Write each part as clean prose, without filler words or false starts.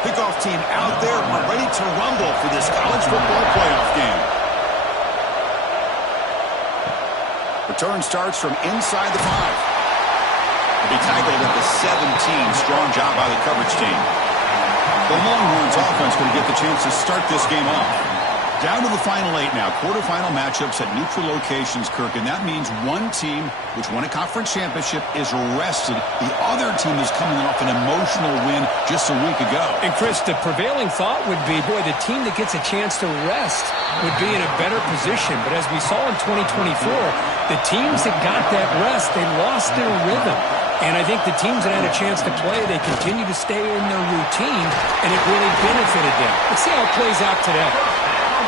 Kickoff team out there are ready to rumble for this college football playoff game. Return starts from inside the 5. They'll be tackled at the 17. Strong job by the coverage team. The Longhorns offense going to get the chance to start this game off. Down to the final 8 now. Quarterfinal matchups at neutral locations, Kirk, and that means one team which won a conference championship is rested. The other team is coming off an emotional win just a week ago. And, Chris, the prevailing thought would be, boy, the team that gets a chance to rest would be in a better position. But as we saw in 2024, the teams that got that rest, they lost their rhythm. And I think the teams that had a chance to play, they continue to stay in their routine, and it really benefited them. Let's see how it plays out today.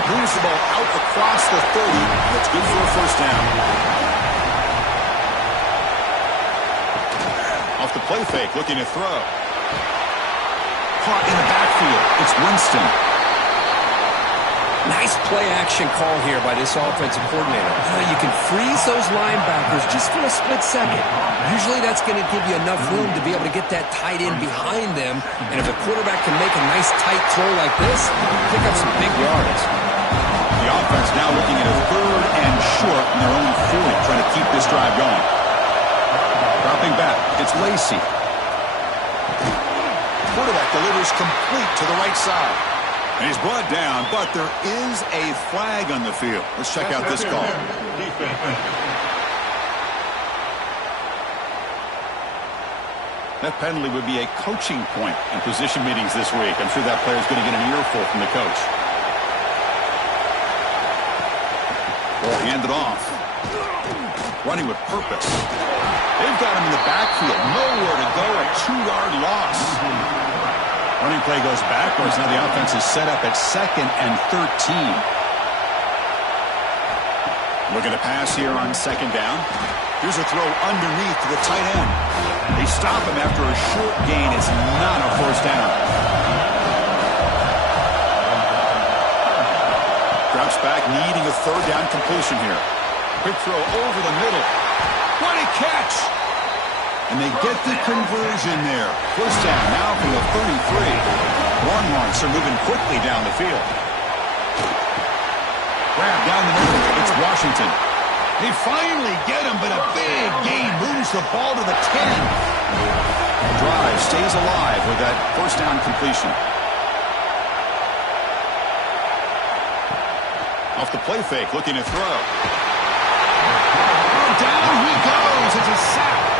Moves the ball out across the 30. That's good for a first down. Off the play fake, looking to throw. Caught in the backfield. It's Winston. Nice play-action call here by this offensive coordinator. You can freeze those linebackers just for a split second. Usually that's going to give you enough room to be able to get that tight end behind them. And if the quarterback can make a nice tight throw like this, pick up some big yards. The offense now looking at a 3rd and short in their own 40, trying to keep this drive going. Dropping back, it's Lacy. Quarterback delivers complete to the right side. And he's brought down, but there is a flag on the field. Let's check out this call. That penalty would be a coaching point in position meetings this week. I'm sure that player's going to get an earful from the coach. Ball handed off. Running with purpose. They've got him in the backfield. Nowhere to go. A 2-yard loss. Running play goes backwards. Now the offense is set up at 2nd and 13. Looking to pass here on 2nd down. Here's a throw underneath to the tight end. They stop him after a short gain. It's not a first down. Drops back, needing a 3rd down completion here. Quick throw over the middle. What a catch! And they get the conversion there. First down now from the 33. Longhorns are moving quickly down the field. Grab down the middle. It's Washington. They finally get him, but a big gain moves the ball to the 10. The drive stays alive with that first down completion. Off the play fake, looking to throw. Oh, down he goes. It's a sack.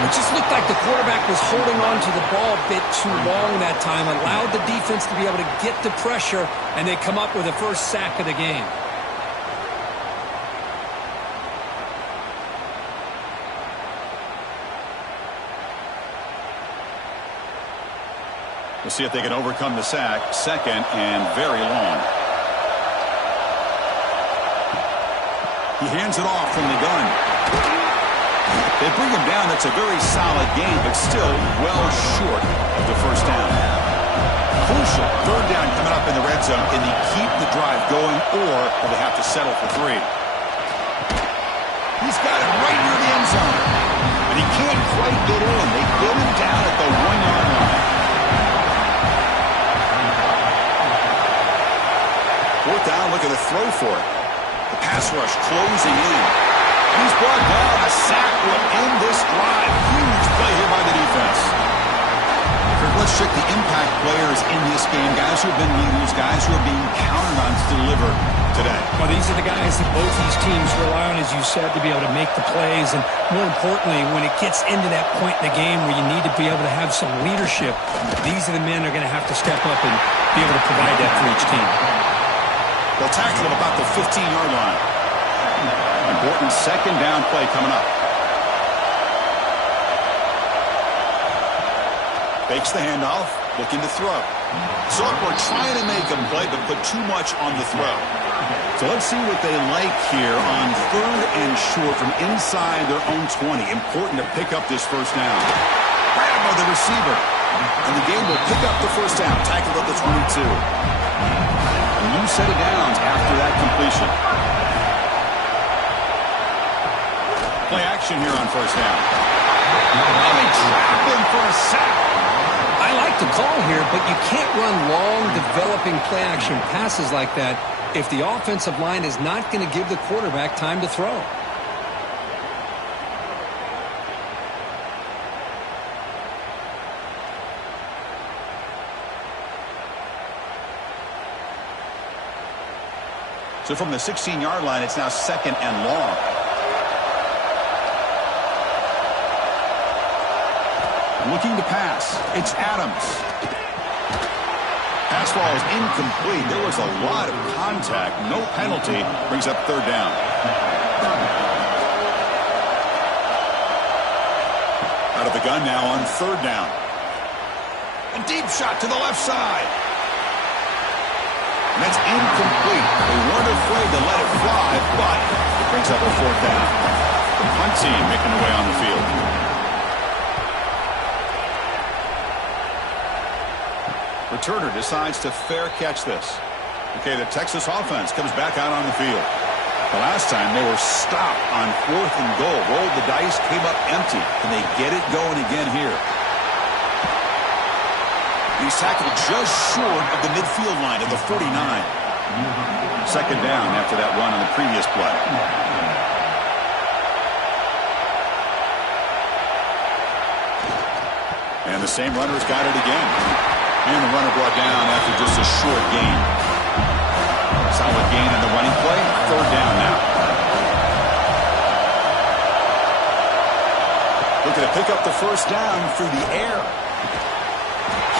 It just looked like the quarterback was holding on to the ball a bit too long that time, allowed the defense to be able to get the pressure, and they come up with the first sack of the game. We'll see if they can overcome the sack. 2nd and very long. He hands it off from the gun. They bring him down. That's a very solid game, but still well short of the first down. Crucial 3rd down coming up in the red zone. Can they keep the drive going, or will they have to settle for 3? He's got it right near the end zone. And he can't quite get in. They get him down at the 1-yard line. 4th down, look at the throw for it. The pass rush closing in. He's brought down. A sack will end this drive. Huge play here by the defense. Let's check the impact players in this game. Guys who have been leaders, guys who are being counted on to deliver today. Well, these are the guys that both these teams rely on, as you said, to be able to make the plays. And more importantly, when it gets into that point in the game where you need to be able to have some leadership, these are the men that are going to have to step up and be able to provide that for each team. They'll tackle him about the 15-yard line. Important 2nd down play coming up. Fakes the handoff, looking to throw. So we're trying to make him play, but put too much on the throw. So let's see what they like here on 3rd and short from inside their own 20. Important to pick up this first down. Grab by the receiver. And the game will pick up the first down. Tackled at the 22. A new set of downs after that completion. Play action here on first down. Oh, they trap him for a sack. I like the call here, but you can't run long, developing play-action passes like that if the offensive line is not going to give the quarterback time to throw. So from the 16-yard line, it's now 2nd and long. Looking to pass. It's Adams. Pass ball is incomplete. There was a lot of contact. No penalty. Brings up 3rd down. Out of the gun now on 3rd down. A deep shot to the left side. And that's incomplete. They weren't afraid to let it fly, but it brings up a 4th down. The punt team making their way on the field. Returner decides to fair catch this. Okay, the Texas offense comes back out on the field. The last time they were stopped on 4th and goal. Rolled the dice, came up empty. Can they get it going again here? He's tackled just short of the midfield line of the 49. 2nd down after that run on the previous play. And the same runner's got it again. And the runner brought down after just a short gain. Solid gain in the running play. 3rd down now. Looking to pick up the 1st down through the air.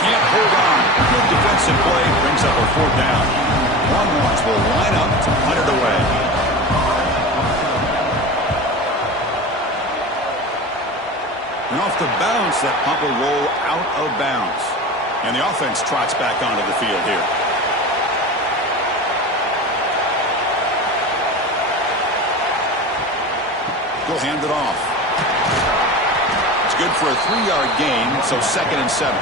Can't hold on. Good defensive play. Brings up a 4th down. Longhorns will line up to punt it away. And off the bounce, that punt will roll out of bounds. And the offense trots back onto the field here. He'll hand it off. It's good for a 3-yard gain, so 2nd and 7.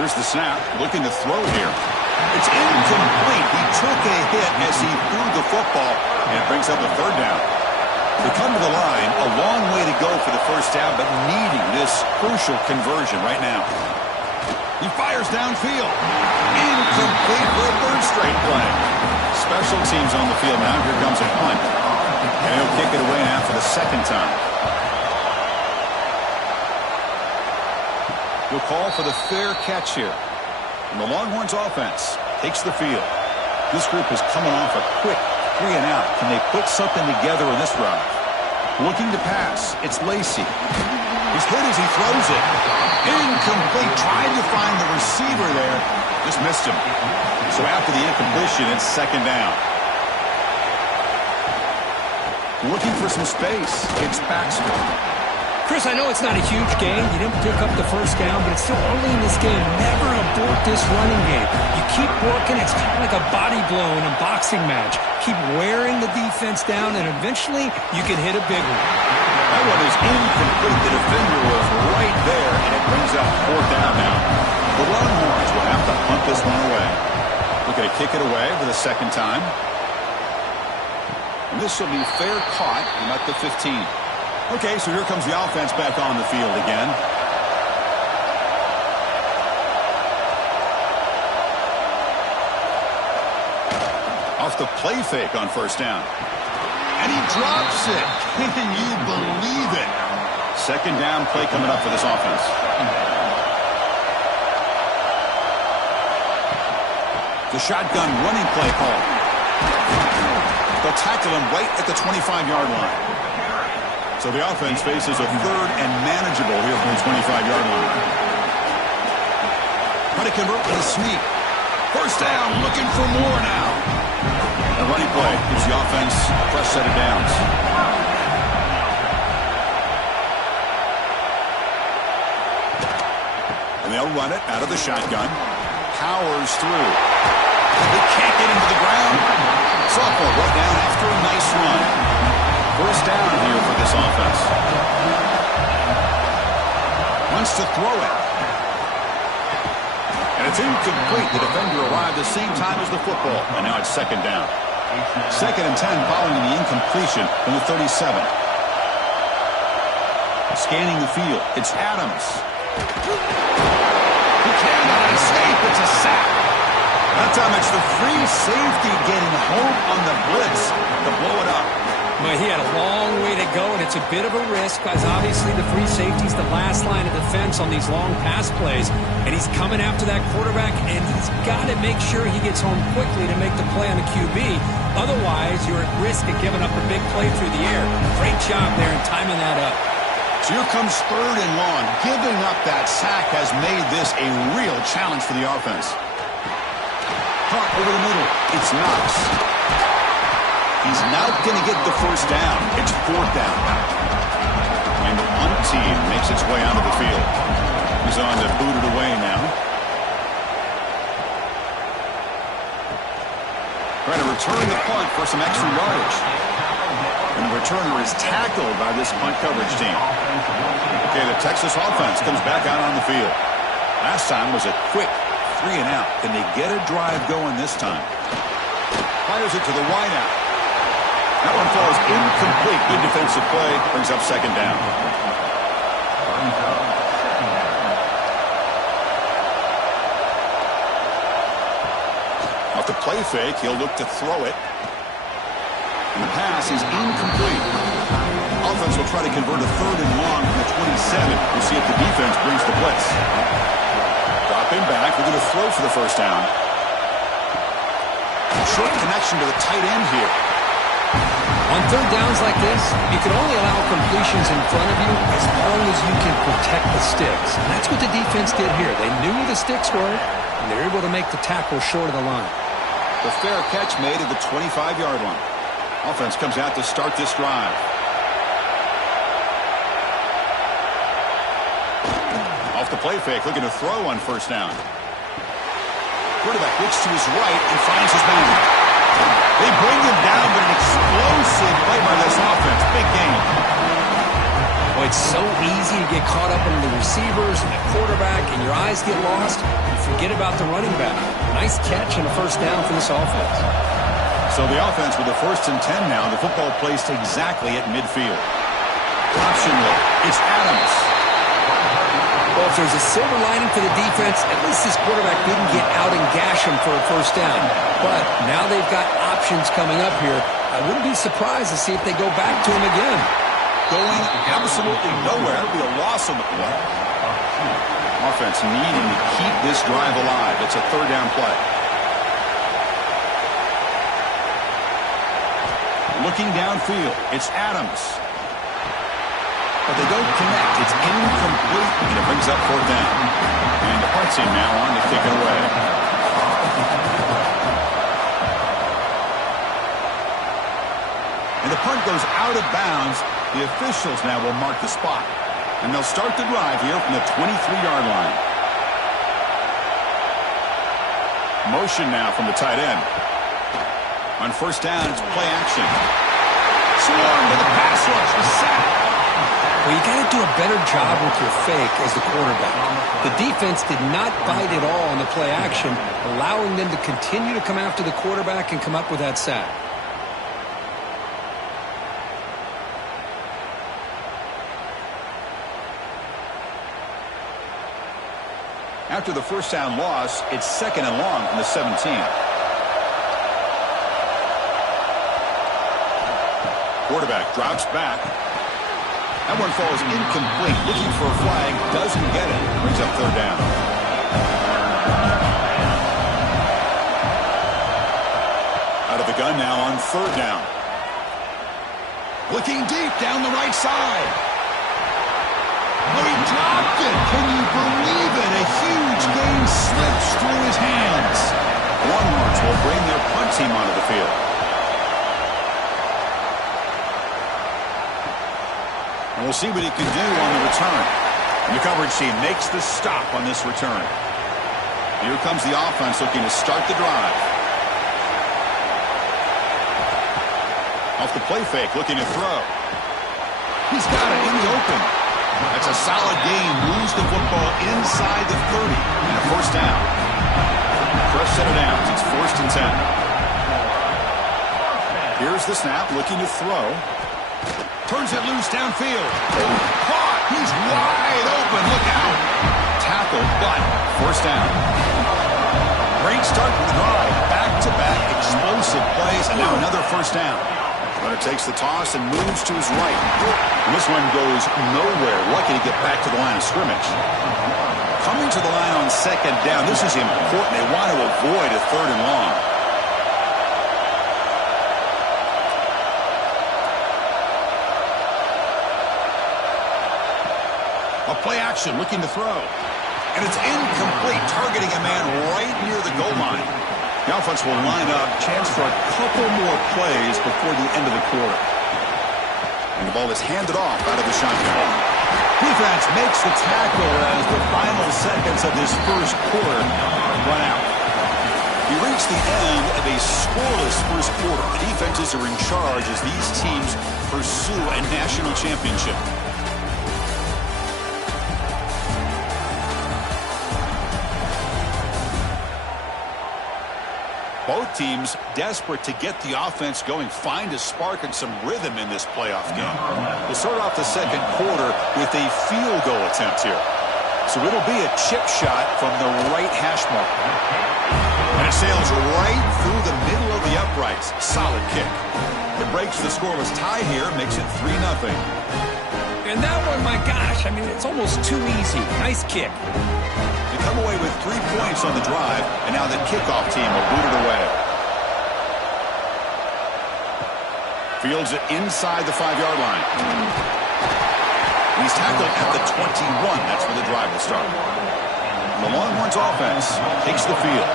Here's the snap, looking to throw here. It's incomplete. He took a hit as he threw the football, and it brings up a 3rd down. They come to the line, a long way to go for the 1st down, but needing this crucial conversion right now. He fires downfield. Incomplete for a 3rd straight play. Special teams on the field now. Here comes a punt. And he'll kick it away now for the 2nd time. We'll call for the fair catch here. And the Longhorns offense takes the field. This group is coming off a quick 3 and out. Can they put something together in this run? Looking to pass. It's Lacy. He's hit as he throws it. Incomplete. Tried to find the receiver there. Just missed him. So after the incompletion, it's 2nd down. Looking for some space. It's Baxter. Chris, I know it's not a huge gain. You didn't pick up the 1st down, but it's still early in this game. Never abort this running game. You keep working. It's kind of like a body blow in a boxing match. Keep wearing the defense down, and eventually you can hit a big one. That one is incomplete. The defender was right there, and it brings up 4th down now. The Longhorns will have to punt this one away. Looking to kick it away for the 2nd time. And this will be fair caught and at the 15. Okay, so here comes the offense back on the field again. Off the play fake on 1st down. And he drops it. Can you believe it? 2nd down play coming up for this offense. The shotgun running play call. They'll tackle him right at the 25-yard line. So the offense faces a 3rd and manageable here from the 25-yard line. Try to convert with a sneak. 1st down, looking for more now. A running play gives the offense a fresh set of downs. And they'll run it out of the shotgun. Powers through. They can't get him to the ground. Sophomore brought down after a nice run. 1st down here for this offense. Wants to throw it. And it's incomplete. The defender arrived the same time as the football. And now it's 2nd down. 2nd and 10 following the incompletion from the 37. Scanning the field, it's Adams. He cannot escape, it's a sack. That time it's the free safety getting home on the blitz to blow it up. Well, he had a long way to go, and it's a bit of a risk because obviously the free safety is the last line of defense on these long pass plays, and he's coming after that quarterback, and he's got to make sure he gets home quickly to make the play on the QB. Otherwise, you're at risk of giving up a big play through the air. Great job there in timing that up. So here comes 3rd and long. Giving up that sack has made this a real challenge for the offense. Hunt over the middle. It's Knox. He's not going to get the first down. It's 4th down. And the punt team makes its way onto the field. He's on to boot it away now. Trying to return the punt for some extra yardage. And the returner is tackled by this punt coverage team. Okay, the Texas offense comes back out on the field. Last time was a quick 3 and out. Can they get a drive going this time? Fires it to the wideout. That one falls incomplete. Good defensive play. Brings up 2nd down. Off the play fake, he'll look to throw it. And the pass is incomplete. Offense will try to convert a 3rd and long from the 27. We'll see if the defense brings the blitz. Dropping back. We're going to throw for the first down. Short connection to the tight end here. On 3rd downs like this, you can only allow completions in front of you as long as you can protect the sticks. And that's what the defense did here. They knew where the sticks were, and they were able to make the tackle short of the line. The fair catch made at the 25-yard line. Offense comes out to start this drive. Off the play fake, looking to throw on 1st down. Quarterback looks to his right and finds his man. They bring him down, but an explosive play by this offense. Big game. Well, it's so easy to get caught up in the receivers and the quarterback, and your eyes get lost. You forget about the running back. Nice catch and a 1st down for this offense. So the offense with the 1st and 10 now. The football placed exactly at midfield. Option look. It's Adams. Well, if there's a silver lining for the defense, at least this quarterback didn't get out and gash him for a 1st down. But now they've got options coming up here. I wouldn't be surprised to see if they go back to him again. Going absolutely nowhere. It'll be a loss on the play. Offense needing to keep this drive alive. It's a 3rd down play. Looking downfield, it's Adams. But they don't connect. It's incomplete, and it brings up 4th down. And the punt team now on to kick it away. And the punt goes out of bounds. The officials now will mark the spot. And they'll start the drive here from the 23-yard line. Motion now from the tight end. On 1st down, it's play action. Swarm to the pass rush, the sack. Well, you got to do a better job with your fake as the quarterback. The defense did not bite at all on the play action, allowing them to continue to come after the quarterback and come up with that sack. After the 1st down loss, it's 2nd and long from the 17. Quarterback drops back. That one falls incomplete. Looking for a flag. Doesn't get it. Brings up 3rd down. Out of the gun now on 3rd down. Looking deep down the right side. Oh, he dropped it. Can you believe it? A huge gain slips through his hands. Longhorns will bring their punt team onto the field. And we'll see what he can do on the return. And the coverage team makes the stop on this return. Here comes the offense looking to start the drive. Off the play fake, looking to throw. He's got it in the open. That's a solid game. Moves the football inside the 30. And a 1st down. Fresh set of downs. It's 1st and 10. Here's the snap, looking to throw. Turns it loose downfield. Caught! He's wide open. Look out! Tackled, but first down. Great start to the drive. Back-to-back explosive plays, and now another first down. Runner takes the toss and moves to his right. And this one goes nowhere. Lucky to get back to the line of scrimmage. Coming to the line on second down. This is important. They want to avoid a third and long. A play action, looking to throw. And it's incomplete, targeting a man right near the goal line. The offense will line up, chance for a couple more plays before the end of the quarter. And the ball is handed off out of the shotgun. Defense makes the tackle as the final seconds of this first quarter run out. We reach the end of a scoreless first quarter. The defenses are in charge as these teams pursue a national championship. Both teams desperate to get the offense going, find a spark and some rhythm in this playoff game. We'll start off the second quarter with a field goal attempt here. So it'll be a chip shot from the right hash mark. And it sails right through the middle of the uprights. Solid kick. It breaks the scoreless tie here, makes it 3-0. And that one, my gosh, I mean, it's almost too easy. Nice kick. Come away with 3 points on the drive, and now the kickoff team will boot it away. Fields it inside the 5-yard line. He's tackled at the 21. That's where the drive will start. The Longhorns offense takes the field.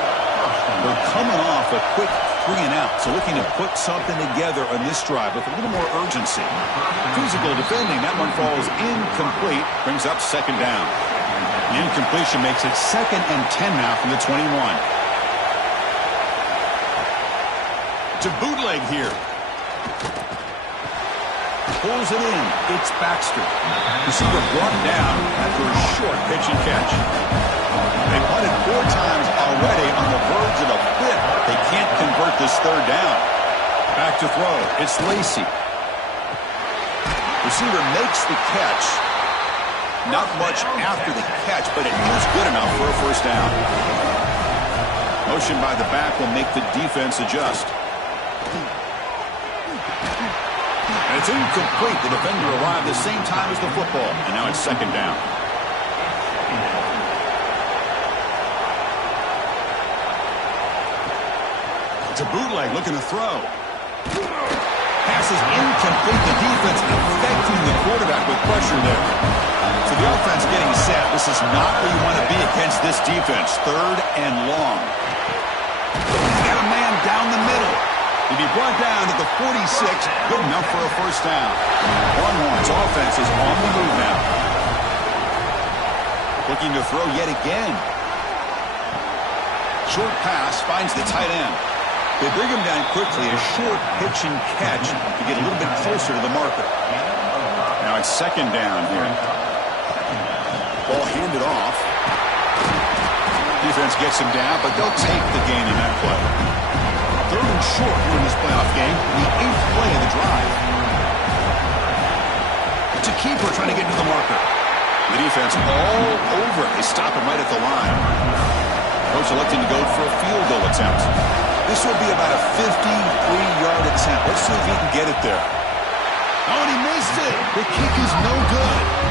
They're coming off a quick 3-and-out, so looking to put something together on this drive with a little more urgency. Physical defending, that one falls incomplete, brings up second down. The incompletion makes it 2nd and 10 now from the 21. To bootleg here. Pulls it in. It's Baxter. Receiver brought down after a short pitch and catch. They punted 4 times already on the verge of a 5th. They can't convert this third down. Back to throw. It's Lacy. Receiver makes the catch. Not much after the catch, but it is good enough for a first down. Motion by the back will make the defense adjust. And it's incomplete. The defender arrived the same time as the football, and now it's second down. It's a bootleg looking to throw. Pass is incomplete. The defense affecting the quarterback with pressure there. So the offense getting set. This is not where you want to be against this defense. 3rd and long. He's got a man down the middle. He'll be brought down to the 46. Good enough for a first down. Longhorns offense is on the move now. Looking to throw yet again. Short pass finds the tight end. They bring him down quickly. A short pitch and catch to get a little bit closer to the marker. Now it's second down here. Ball handed off. Defense gets him down, but they'll take the gain in that play. 3rd and short here in this playoff game. The 8th play of the drive. It's a keeper trying to get to the marker. The defense all over. They stop him right at the line. Coach electing to go for a field goal attempt. This will be about a 53-yard attempt. Let's see if he can get it there. Oh, and he missed it. The kick is no good.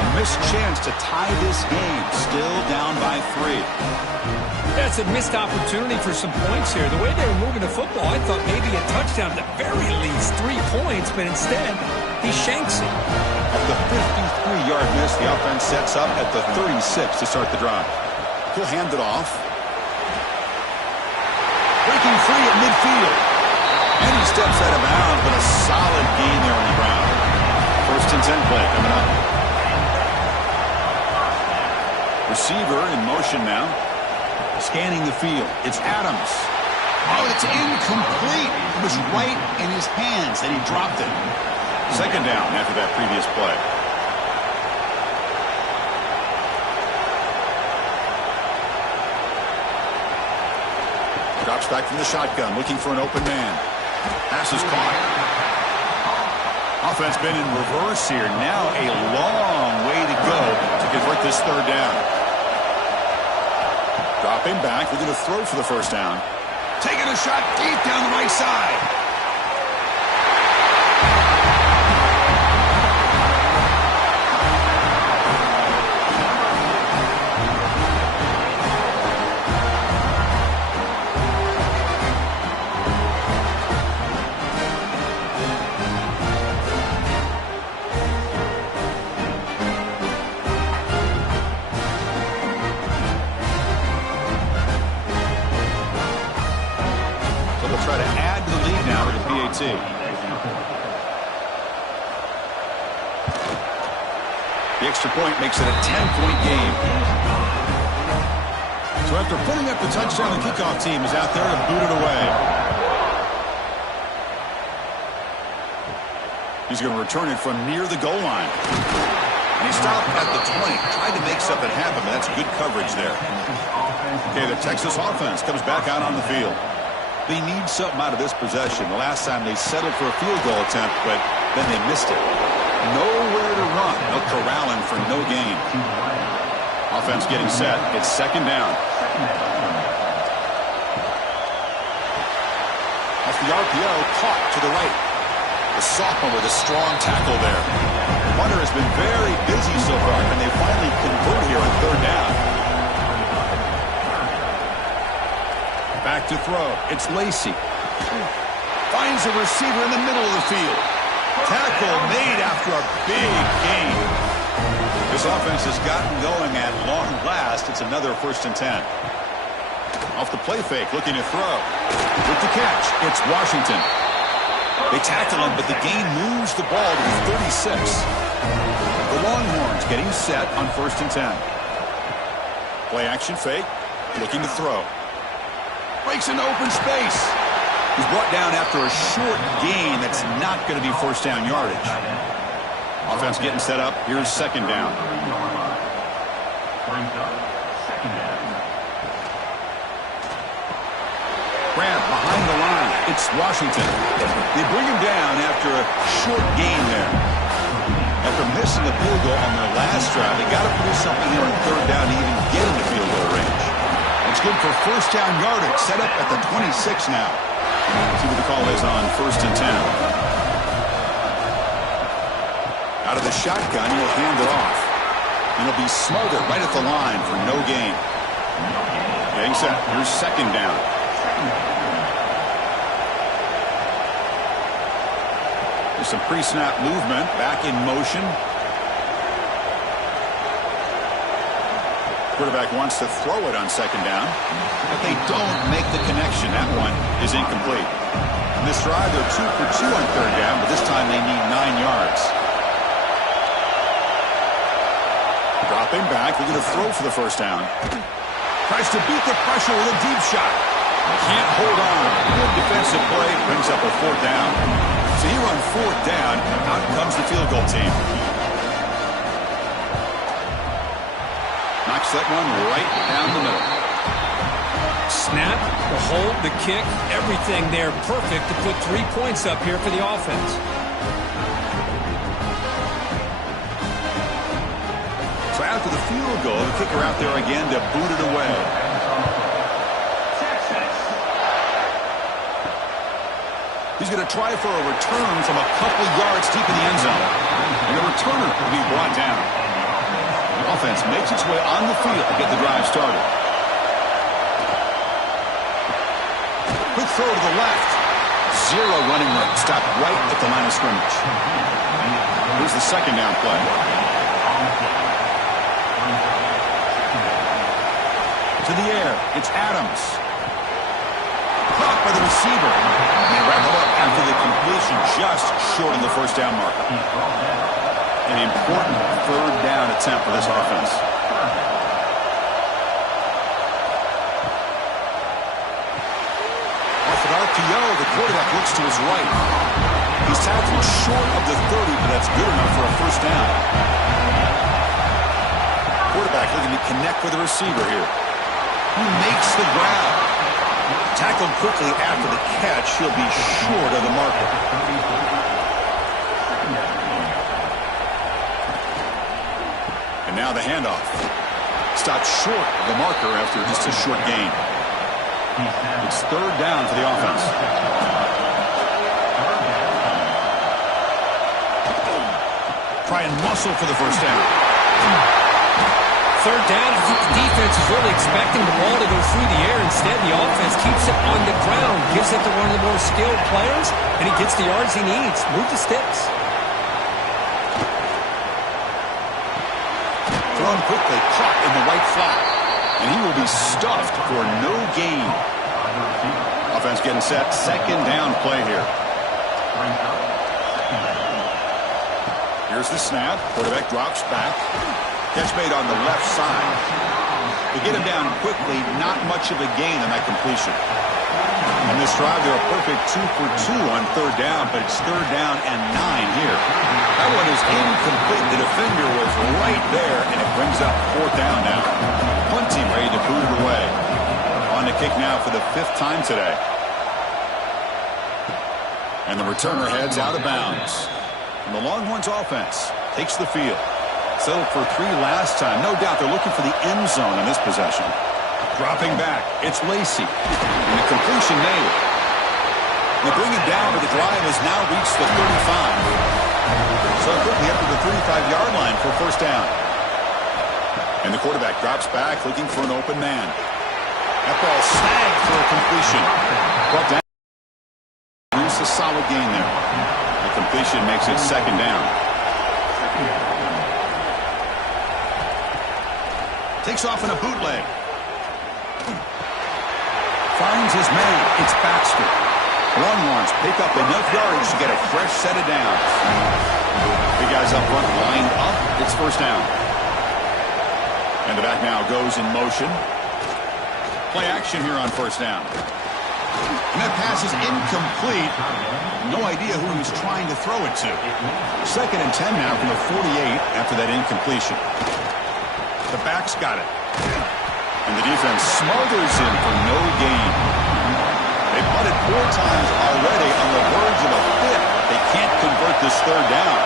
A missed chance to tie this game. Still down by 3. That's a missed opportunity for some points here. The way they were moving the football, I thought maybe a touchdown, at the very least 3 points, but instead, he shanks it. At the 53-yard miss, the offense sets up at the 36 to start the drive. He'll hand it off. Breaking free at midfield. And he steps out of bounds, but a solid gain there on the ground. 1st and 10 play coming up. Receiver in motion now. Scanning the field. It's Adams. Oh, it's incomplete. It was right in his hands, and he dropped it. Second down after that previous play. Drops back from the shotgun, looking for an open man. Pass is caught. Offense been in reverse here. Now a long way to go to convert this third down. Dropping back. We're going to throw for the first down. Taking a shot deep down the right side. Try to add to the lead now with the PAT. The extra point makes it a 10-point game. So after putting up the touchdown, the kickoff team is out there to boot it away. He's going to return it from near the goal line. And he stopped at the 20. Tried to make something happen, but that's good coverage there. Okay, the Texas offense comes back out on the field. They need something out of this possession. The last time they settled for a field goal attempt, but then they missed it. Nowhere to run. No corralling for no gain. Offense getting set. It's second down. Off the RPO, caught to the right. The sophomore with a strong tackle there. Hunter has been very busy so far, and they finally convert here on third down. Back to throw. It's Lacy. Finds a receiver in the middle of the field. Tackle made after a big gain. This offense has gotten going at long last. It's another 1st and 10. Off the play fake, looking to throw. With the catch, it's Washington. They tackle him, but the gain moves the ball to the 36. The Longhorns getting set on 1st and 10. Play action fake, looking to throw. Breaks into open space. He's brought down after a short gain that's not going to be first down yardage. Offense getting set up. Here's second down. Grab behind the line. It's Washington. They bring him down after a short gain there. After missing the field goal on their last drive, they got to produce something here on third down to even get in the field goal range. It's good for first down yardage. Set up at the 26 now. See what the call is on 1st and 10. Out of the shotgun, he'll hand it off. And he'll be smothered right at the line for no gain. Getting set. Here's second down. There's some pre-snap movement. Back in motion. Quarterback wants to throw it on second down, but they don't make the connection. That one is incomplete. In this drive, they're 2 for 2 on third down, but this time they need 9 yards. Dropping back, they're going to throw for the first down. Tries to beat the pressure with a deep shot. Can't hold on. Good defensive play, brings up a 4th down. So here on 4th down, out comes the field goal team. Knocks that one right down the middle. Snap, the hold, the kick, everything there perfect to put 3 points up here for the offense. So after the field goal, the kicker out there again to boot it away. He's going to try for a return from a couple yards deep in the end zone. And the returner will be brought down. The offense makes its way on the field to get the drive started. Quick throw to the left. 0 running room. Stopped right at the line of scrimmage. Here's the second down play. To the air. It's Adams. Caught by the receiver. And they wrap it up after the completion just short of the first down marker. An important third down attempt for this offense. Off an RPO, the quarterback looks to his right. He's tackled short of the 30, but that's good enough for a first down. Quarterback looking to connect with the receiver here. He makes the grab. Tackled quickly after the catch. He'll be short of the marker. And now the handoff. Stopped short of the marker after just a short gain. It's third down for the offense. Try and muscle for the first down. Third down, I think the defense is really expecting the ball to go through the air. Instead, the offense keeps it on the ground, gives it to one of the more skilled players, and he gets the yards he needs. Move the sticks. Thrown quickly, caught in the right flat. And he will be stuffed for no gain. Offense getting set. Second down play here. Here's the snap. Quarterback drops back. Catch made on the left side. They get him down quickly. Not much of a gain on that completion. On this drive, they're a perfect 2 for 2 on third down, but it's third down and 9 here. That one is incomplete. The defender was right there, and it brings up fourth down now. Punting ready to boot it away. On the kick now for the 5th time today. And the returner heads out of bounds. And the Longhorns offense takes the field. Settled for 3 last time. No doubt they're looking for the end zone in this possession. Dropping back, it's Lacy. And the completion made. They bring it down, but the drive has now reached the 35. So quickly up to the 35-yard line for first down. And the quarterback drops back, looking for an open man. That ball snagged for a completion. Brought down. It's a solid gain there. The completion makes it second down. Takes off in a bootleg. Finds his man. It's Baxter. Longhorns pick up enough yardage to get a fresh set of downs. Big guys up front lined up. It's first down. And the back now goes in motion. Play action here on first down. And that pass is incomplete. No idea who he was trying to throw it to. Second and 10 now from the 48 after that incompletion. The back's got it. And the defense smothers him for no gain. They punted 4 times already on the verge of a 5th. They can't convert this third down.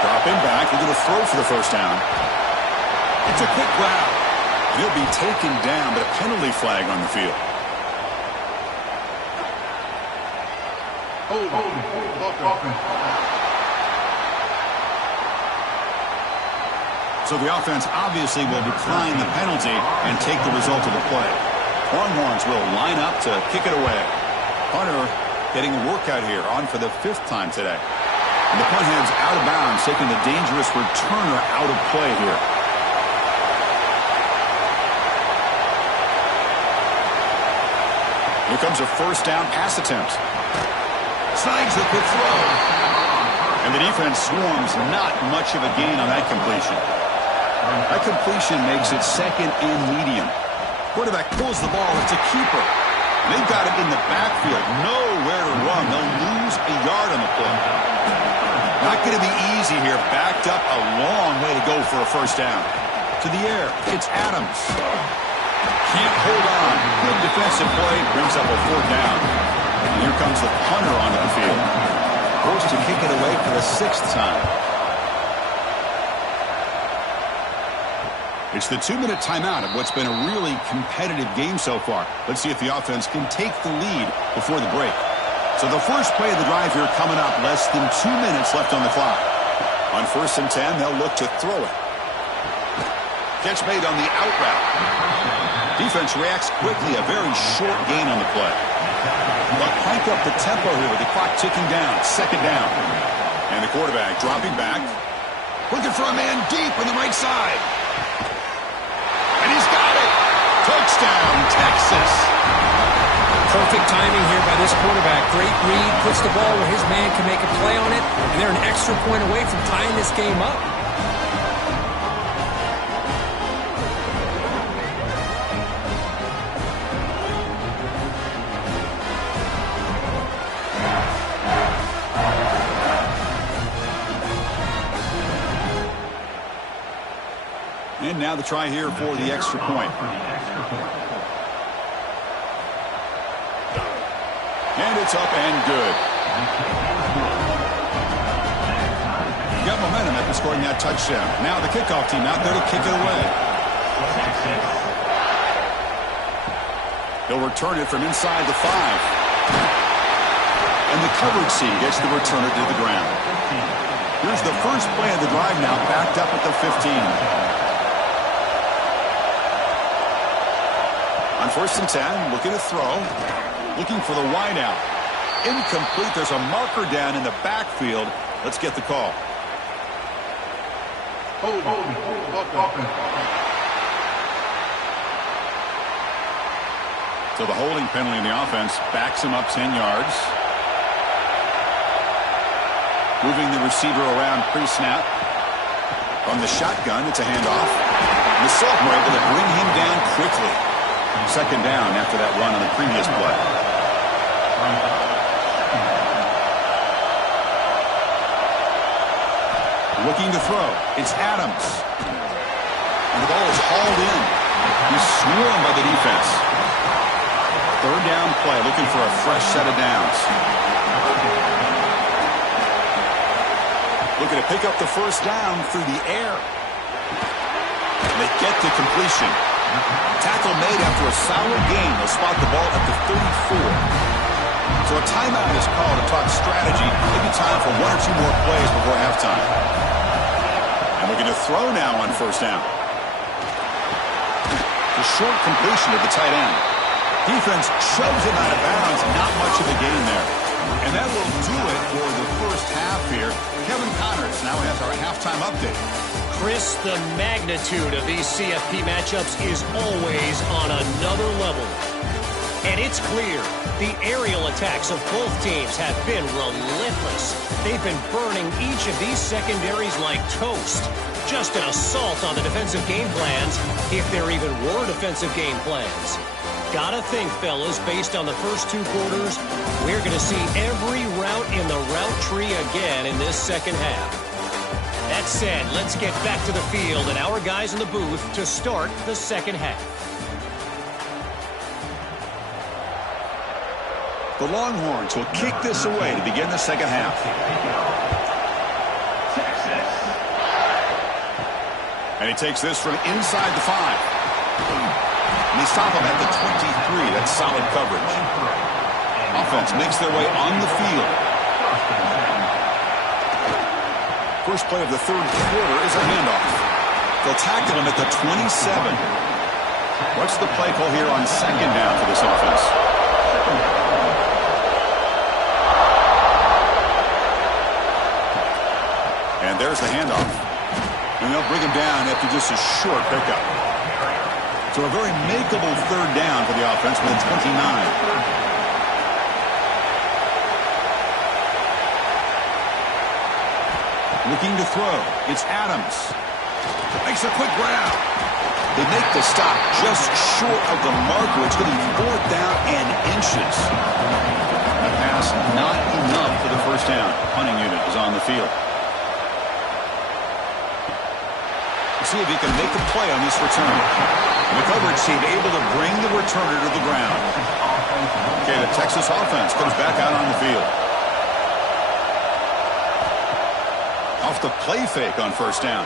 Dropping back. They're going to throw for the first down. It's a quick grab. He'll be taken down, but a penalty flag on the field. So the offense obviously will decline the penalty and take the result of the play. Longhorns will line up to kick it away. Hunter getting a workout here, on for the 5th time today. And the punt heads out of bounds, taking the dangerous returner out of play here. Here comes a first down pass attempt. Snags a quick throw. And the defense swarms. Not much of a gain on that completion. That completion makes it second and medium. Quarterback pulls the ball. It's a keeper. They've got it in the backfield. Nowhere to run. They'll lose a yard on the play. Not going to be easy here. Backed up a long way to go for a first down. To the air. It's Adams. Can't hold on. Good defensive play. Brings up a fourth down. And here comes the punter onto the field. Forced to kick it away for the 6th time. It's the 2-minute timeout of what's been a really competitive game so far. Let's see if the offense can take the lead before the break. So the first play of the drive here coming up. Less than 2 minutes left on the clock. On 1st and 10, they'll look to throw it. Catch made on the out route. Defense reacts quickly. A very short gain on the play. But crank up the tempo here with the clock ticking down. Second down. And the quarterback dropping back. Looking for a man deep on the right side. And he's got it. Touchdown, Texas. Perfect timing here by this quarterback. Great read. Puts the ball where his man can make a play on it. And they're an extra point away from tying this game up. And now the try here for the extra point. And it's up and good. You got momentum after scoring that touchdown. Now the kickoff team out there to kick it away. He'll return it from inside the 5. And the coverage team gets the returner to the ground. Here's the first play of the drive now, backed up at the 15. On 1st and 10, looking to throw. Looking for the wide out. Incomplete. There's a marker down in the backfield. Let's get the call. So the holding penalty in the offense backs him up 10 yards. Moving the receiver around pre-snap. From the shotgun, it's a handoff. The sophomore able to bring him down quickly. 2nd down after that run on the previous play. Looking to throw. It's Adams. And the ball is hauled in. He's swarmed by the defense. 3rd down play, looking for a fresh set of downs. Looking to pick up the 1st down through the air. And they get to completion. Tackle made after a solid gain. They'll spot the ball at the 34. So a timeout is called to talk strategy. Maybe time for 1 or 2 more plays before halftime. And looking to throw now on 1st down. The short completion to the tight end. Defense shoves him out of bounds. Not much of a gain there. And that will do it for the first half here. Kevin Connors now has our halftime update. Chris, the magnitude of these CFP matchups is always on another level. And it's clear the aerial attacks of both teams have been relentless. They've been burning each of these secondaries like toast. Just an assault on the defensive game plans, if there even were defensive game plans. Gotta think, fellas, based on the first 2 quarters, we're going to see every route in the route tree again in this 2nd half. That said, let's get back to the field and our guys in the booth to start the 2nd half. The Longhorns will kick this away to begin the 2nd half. And he takes this from inside the 5. And they stop him at the 23. That's solid coverage. Offense makes their way on the field. First play of the 3rd quarter is a handoff. They'll tackle him at the 27. What's the play call here on 2nd down for this offense? And there's the handoff. And they'll bring him down after just a short pickup. So a very makeable 3rd down for the offense with a 29. Looking to throw. It's Adams. Makes a quick grab. They make the stop just short of the marker. It's going to be 4th down and inches. A pass not enough for the 1st down. Punting unit is on the field. See if he can make a play on this return. The coverage team able to bring the returner to the ground. Okay, the Texas offense comes back out on the field. Off the play fake on 1st down.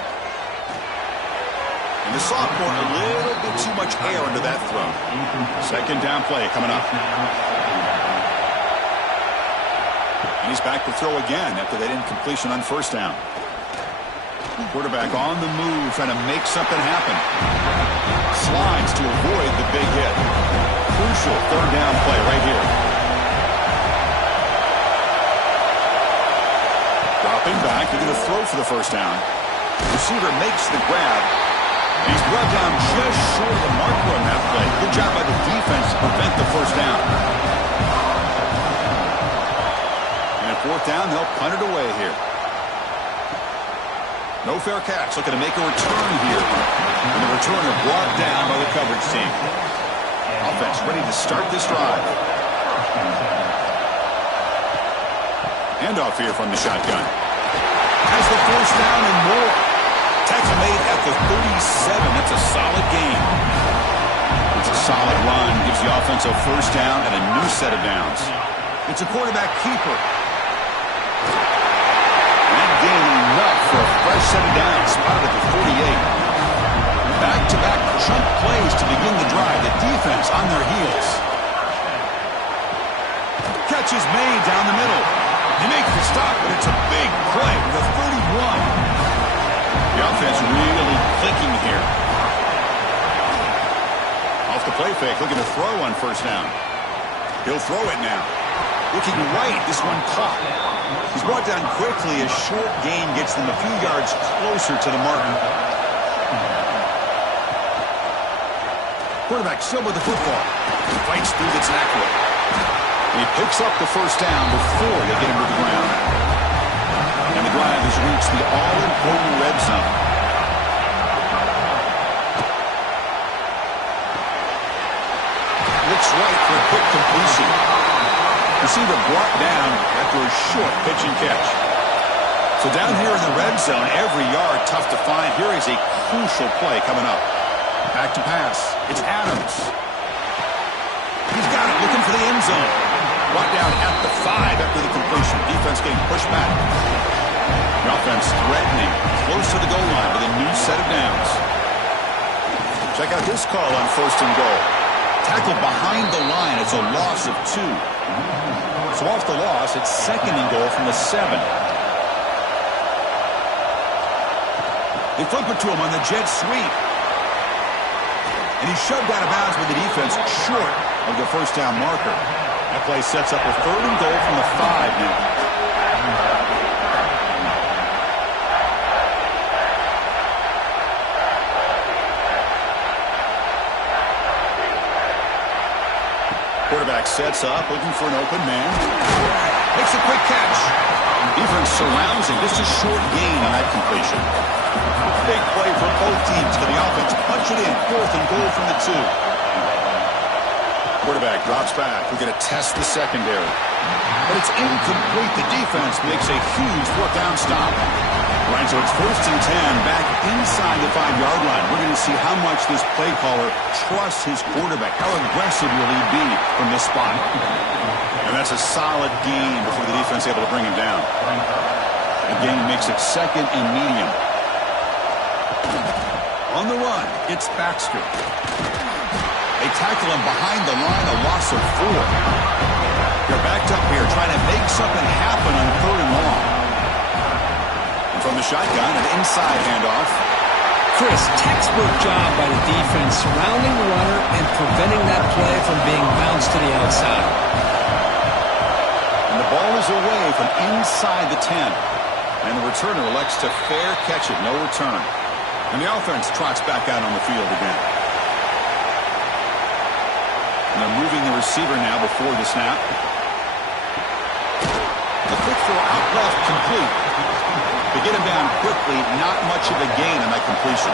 And the sophomore a little bit too much air into that throw. 2nd down play coming up. And he's back to throw again after that incompletion on 1st down. Quarterback on the move, trying to make something happen. Slides to avoid the big hit. Crucial 3rd down play right here. Dropping back, they're going to throw for the 1st down. Receiver makes the grab. He's brought down just short of the marker on that play. Good job by the defense to prevent the 1st down. And at 4th down, they'll punt it away here. No fair catch, looking to make a return here. And the returner brought down by the coverage team. Offense ready to start this drive. Handoff here from the shotgun. Has the 1st down and more. Tackle made at the 37. That's a solid gain. It's a solid run. Gives the offense a 1st down and a new set of downs. It's a quarterback keeper. And gaining enough for a fresh set of downs, spotted at the 48. Back-to-back chunk plays to begin the drive. The defense on their heels. Catch is made down the middle. He makes the stop, but it's a big play to the 31. The offense really clicking here. Off the play fake, looking to throw on first down. He'll throw it now. Looking right, this one caught. He's brought down quickly. A short gain gets them a few yards closer to the mark. Quarterback still with the football. He fights through the tackle. He picks up the first down before they get him to the ground. And the drive has reached the all-important red zone. Looks right for a quick completion. Receiver brought down after a short pitch and catch. So down here in the red zone, every yard tough to find. Here is a crucial play coming up. Back to pass. It's Adams. He's got it, looking for the end zone. Brought down at the 5 after the completion. Defense getting pushed back. The offense threatening, close to the goal line with a new set of downs. Check out this call on first and goal. Tackle behind the line. It's a loss of 2. So off the loss, it's second and goal from the 7. They flip it to him on the jet sweep. And he's shoved out of bounds with the defense short of the first down marker. That play sets up a third and goal from the 5 now. Quarterback sets up, looking for an open man. Makes a quick catch. Defense surrounds him. Just a short gain on that completion. Big play for both teams to the offense. Punch it in. Fourth and goal from the 2. Quarterback drops back. We're going to test the secondary. But it's incomplete. The defense makes a huge fourth down stop. Right, so it's first and 10 back inside the 5-yard line. We're going to see how much this play caller trusts his quarterback. How aggressive will he be from this spot? And that's a solid gain before the defense able to bring him down. Again, makes it second and medium. On the run, it's Baxter. They tackle him behind the line, a loss of 4. They're backed up here, trying to make something happen on third and long. And from the shotgun, an inside handoff. Chris, textbook job by the defense, surrounding the runner and preventing that play from being bounced to the outside. And the ball is away from inside the 10. And the returner elects to fair catch it, no return. And the offense trots back out on the field again. And they're moving the receiver now before the snap. The quick throw out left, complete. They get him down quickly, not much of a gain on that completion.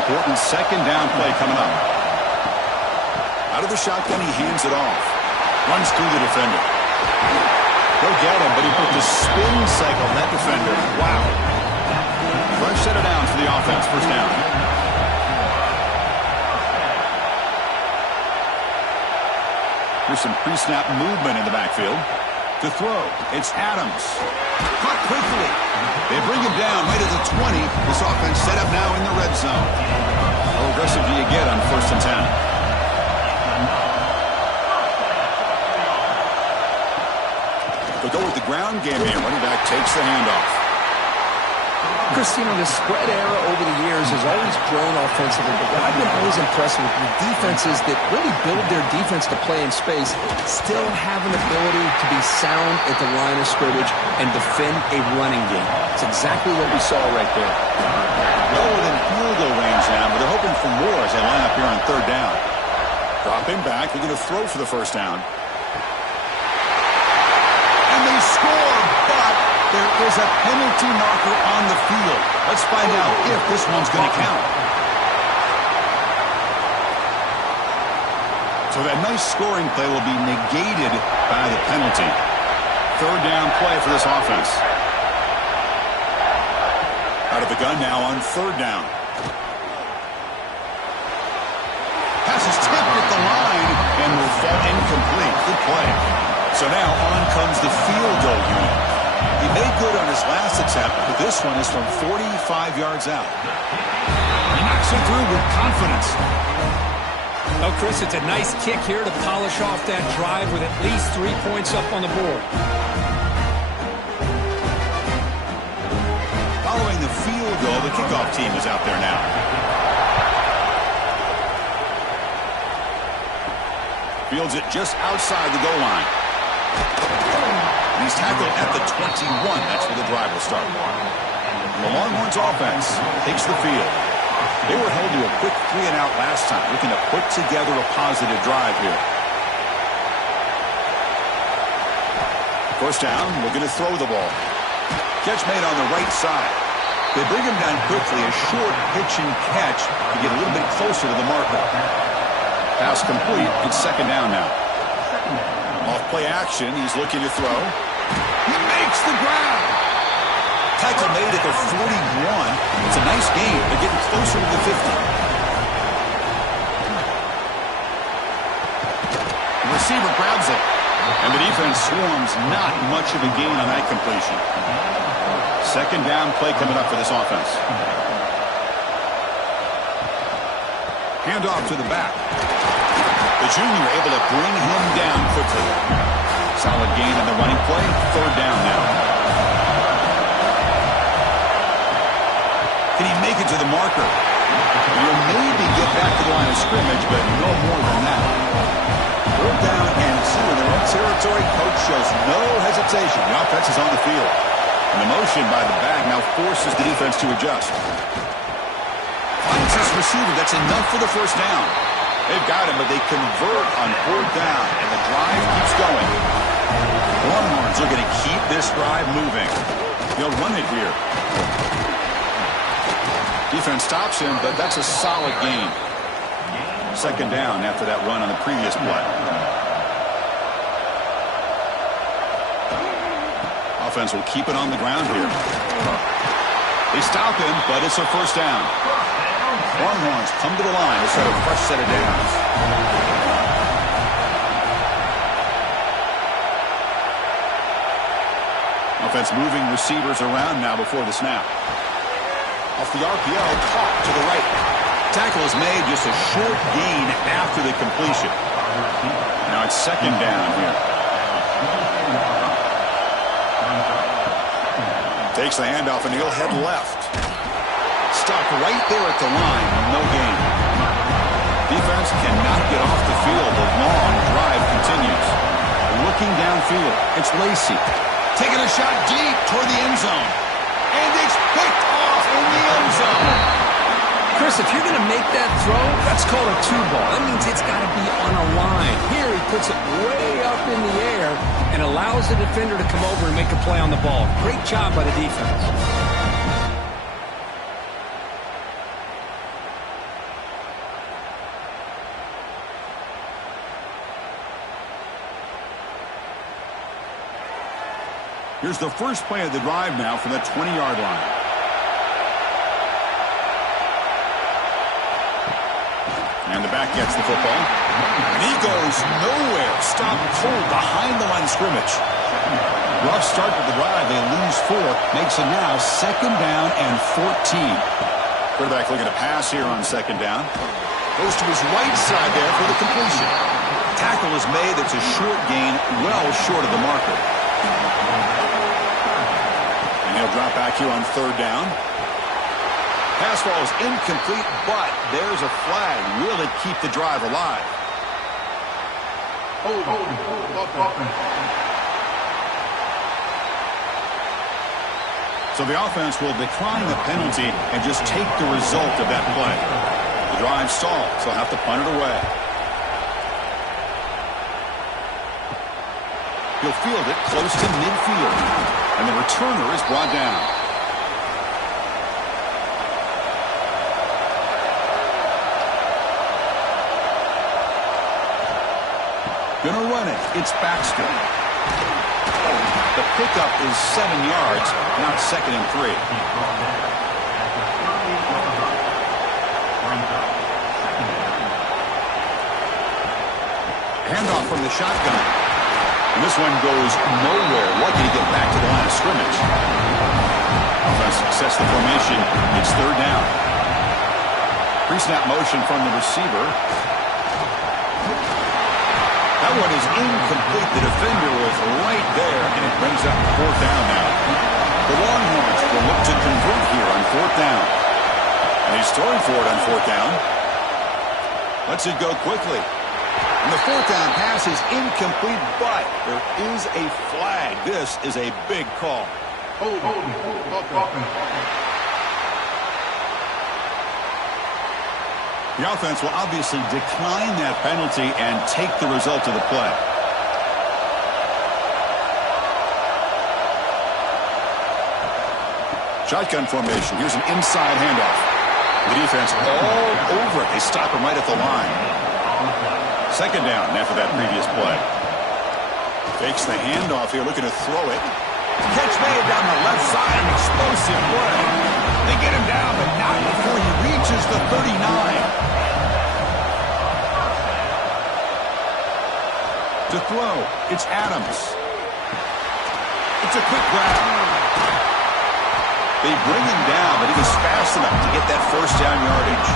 Important second down play coming up. Out of the shotgun, he hands it off. Runs through the defender. He'll get him, but he put the spin cycle on that defender. Wow. Fresh set of downs for the offense. First down. Here's some pre-snap movement in the backfield. To throw, it's Adams. Caught quickly. They bring him down right at the 20. This offense set up now in the red zone. How aggressive do you get on first and 10? They'll go with the ground game here. Running back takes the handoff. Christina, the spread era over the years has always grown offensively, but what I've been always impressed with defenses that really build their defense to play in space still have an ability to be sound at the line of scrimmage and defend a running game. It's exactly what we saw right there. Lower than field goal range now, but they're hoping for more as they line up here on third down. Dropping back, they're going to throw for the first down. And they score, but there is a penalty marker on the field. Let's find out if this one's going to count. So that nice scoring play will be negated by the penalty. Third down play for this offense. Out of the gun now on third down. Pass is tipped at the line and will fall incomplete. Good play. So now on comes the field goal unit. He made good on his last attempt, but this one is from 45 yards out. He knocks it through with confidence. Oh, Chris, it's a nice kick here to polish off that drive with at least 3 points up on the board. Following the field goal, the kickoff team is out there now. Fields it just outside the goal line. He's tackled at the 21. That's where the drive will start. The Longhorns offense takes the field. They were held to a quick 3-and-out last time, looking to put together a positive drive here. First down, looking to throw the ball. Catch made on the right side. They bring him down quickly, a short pitch and catch to get a little bit closer to the marker. Pass complete. It's second down now. Off play action, he's looking to throw. He makes the grab. Tackle made at the 41. It's a nice gain. They're getting closer to the 50. The receiver grabs it. And the defense swarms. Not much of a gain on that completion. Second down play coming up for this offense. Handoff to the back. The junior able to bring him down quickly. Solid gain in the running play. Third down now. Can he make it to the marker? He'll maybe get back to the line of scrimmage, but no more than that. Third down and 2 in their own territory. Coach shows no hesitation. The offense is on the field. And the motion by the back now forces the defense to adjust. Finds his receiver. That's enough for the first down. They've got him, but they convert on fourth down, and the drive keeps going. Longhorns are going to keep this drive moving. They'll run it here. Defense stops him, but that's a solid gain. Second down after that run on the previous play. Offense will keep it on the ground here. They stop him, but it's a first down. Longhorns come to the line to set a fresh set of downs. Offense moving receivers around now before the snap. Off the RPO, caught to the right. Tackle is made, just a short gain after the completion. Now it's second down here. Takes the handoff and he'll head left. Stuck right there at the line, no gain. Defense cannot get off the field. The long drive continues. Looking downfield, it's Lacy. Taking a shot deep toward the end zone. And it's picked off in the end zone. Chris, if you're going to make that throw, that's called a 2-ball. That means it's got to be on a line. Here he puts it way up in the air and allows the defender to come over and make a play on the ball. Great job by the defense. Here's the first play of the drive now from the 20-yard line. And the back gets the football. And he goes nowhere. Stopped cold behind the line of scrimmage. Rough start to the drive. They lose 4. Makes it now second down and 14. Quarterback looking to pass here on second down. Goes to his right side there for the completion. Tackle is made. It's a short gain, well short of the marker. And he'll drop back here on third down. Pass ball is incomplete, but there's a flag. Will it keep the drive alive? So the offense will decline the penalty and just take the result of that play. The drive stalls. They'll have to punt it away. He'll field it close to midfield. And the returner is brought down. Gonna run it. It's Baxter. The pickup is 7 yards, not second and 3. Handoff from the shotgun. And this one goes nowhere. Lucky to get back to the line of scrimmage. Offense sets the formation. It's third down. Pre-snap motion from the receiver. That one is incomplete. The defender was right there, and it brings up fourth down now. The Longhorns will look to convert here on fourth down. And he's throwing for it on fourth down. Lets it go quickly. And the fourth down pass is incomplete, but there is a flag. This is a big call. The offense will obviously decline that penalty and take the result of the play. Shotgun formation. Here's an inside handoff. The defense all over it. They stop him right at the line. Second down after that previous play. Fakes the handoff here, looking to throw it. Catch made down the left side. An explosive play. They get him down, but not before he reaches the 39. To throw, it's Adams. It's a quick grab. They bring him down, but he was fast enough to get that first down yardage.